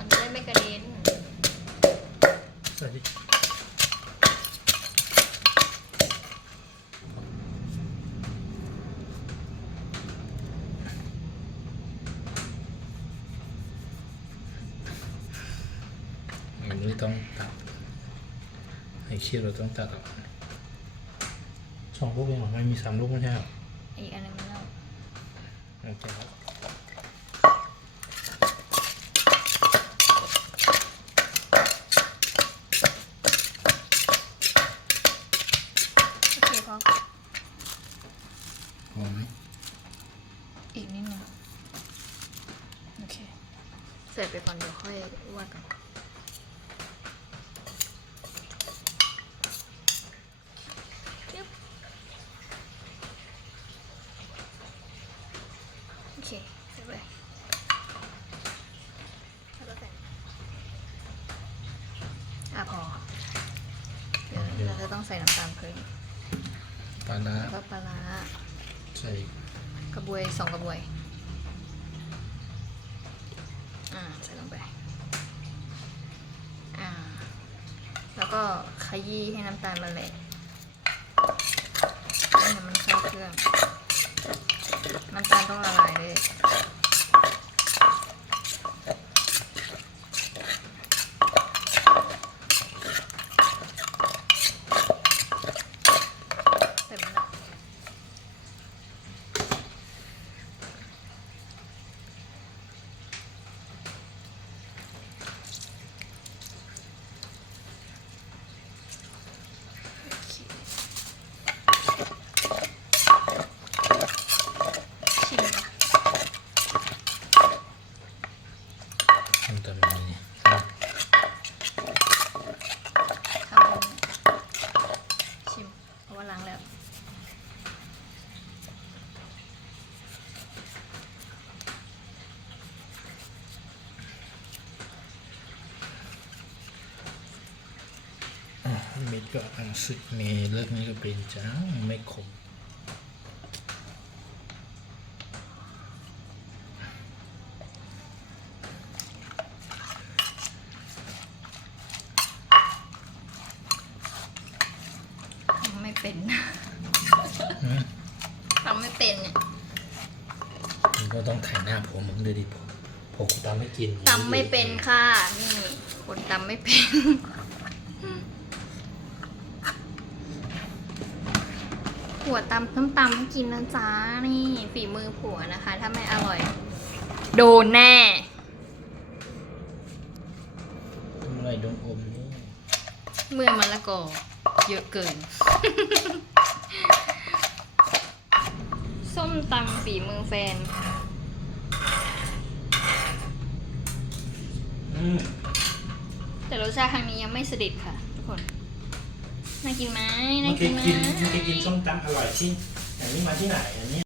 มันจะได้ไม่กระเด็นใส่ดิอันนี้ต้องตัดไอ้คิดเราต้องตัดออกสองลูกเองเหรอไม่มีสามลูกไม่ใช่เหรออีกอันหนึงไม่เล่า โอเคครับ โอเคพอ พอไหมอีกนิดนึงโอเค เสร็จไปก่อนเดี๋ยวค่อยว่ากันยึบโอเคเสร็จเลยแล้วก็ใส่อะพอ เดี๋ยวเราจะต้องใส่น้ำตาลเพิ่มปลาร้า แล้วก็ปลาร้า ใส่กระบวยสองกระบวย อ่าใส่ลงไป อ่า แล้วก็ขยี้ให้น้ำตาลละลายให้มันเข้าเครื่อง น้ำตาลต้องละลายด้วยเต็มแล้ว ชิมนะ น้ำตาลแบบนี้อะ ทำเป็นชิม เพราะว่าล้างแล้ว อะ เม็ดก็อังสึกเมเลิกนี้ก็เป็นจ้าไม่ขมทำไม่เป็นอืมทำไม่เป็นเนี่ยมันก็ต้องถ่ายหน้าผมมึงเลยดิผมผมตามไม่กินตำไม่เป็นค่ะ นี่คนตำไม่เป็น ผัวตำต้มตำให้กินนะจ๊ะนี่ฝีมือผัวนะคะ ถ้าไม่อร่อย โดนแน่ทำอะไรโดนอมนี่เมื่อมะละกอเยอะเกิน ส้มตำฝีมือแฟน อืมแต่รสชาติครั้งนี้ยังไม่สดิดค่ะ ทุกคน น่ากินไหมเมื่น่าอกิกี้นไหม กินเมื่อกี้กินส้มตำอร่อยที่อันนี้มาที่ไหนอันนี้